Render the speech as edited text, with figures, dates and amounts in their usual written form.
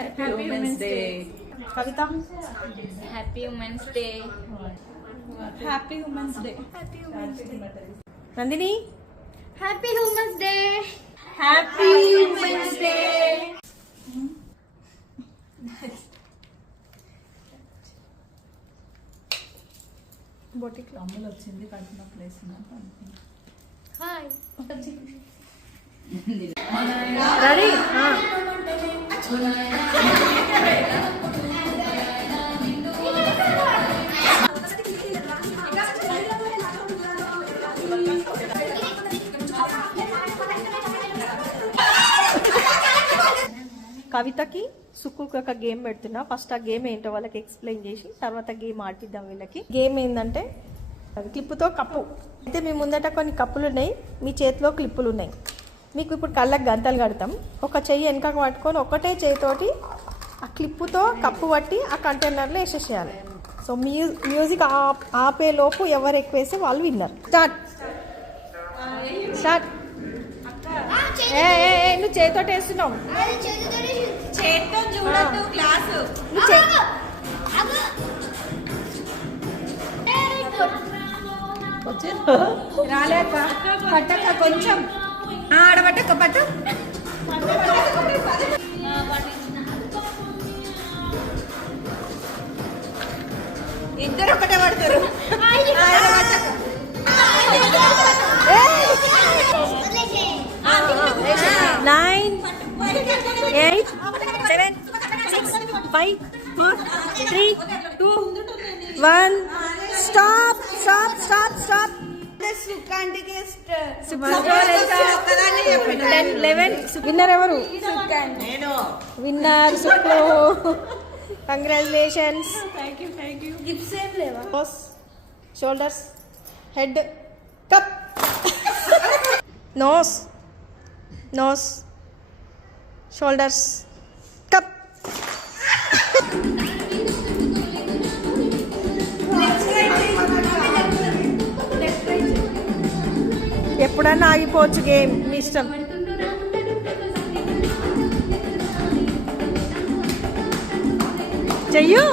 Happy Women's Day. Kavita. Happy Women's Day. Happy Women's Day. Happy Women's Day. Nandini. Happy Women's Day. Happy Women's Day. Boutique Ammulu వచ్చింది కట్టిన place Hi. Ready కవితకి సుక్కుకి ఒక game పెడుతున్నా. First ఆ game ఏంటో వాళ్ళకి ఎక్స్ప్లెయిన్ చేసి తర్వాత గేమ్ ఆడిపిద్దాం వీళ్ళకి. గేమ్ ఏంటంటే క్లిప్పుతో కప్పు అయితే మీ ముందట కొన్ని కప్పులు ఉన్నాయి, మీ చేతిలో క్లిప్పులు ఉన్నాయి. మీకు ఇప్పుడు కళ్ళకి గంతలు కడతాం. ఒక చెయ్యి వెనకకు పట్టుకొని ఒకటే చేయితోటి ఆ క్లిప్పుతో కప్పు పట్టి ఆ కంటైనర్లో వేసేసేయాలి. సో మ్యూజిక్ ఆపేలోపు ఎవరు ఎక్కువ వేస్తే వాళ్ళు విన్నర్. Start start. నువ్వు చేతితోటి వేస్తున్నావు. చేత్తో చూడద్దు గ్లాసు. రాలేక పట్టక కొంచెం ఆడబట్టక పట్టు. ఇద్దరు ఒకటే పడతారు. 9 8 7 6 5 4 3 2 1 stop stop stop stop. 10 11 winner ఎవరు? విన్నర్ సుక్కు. కంగ్రాచులేషన్స్. గిఫ్ట్స్ ఏం లేవా? Shoulders, head, cup, nose, nose, shoulders, cup. ఎప్పుడన్నా ఆగిపోవచ్చు గేమ్, మీ ఇష్టం. చెయ్యు.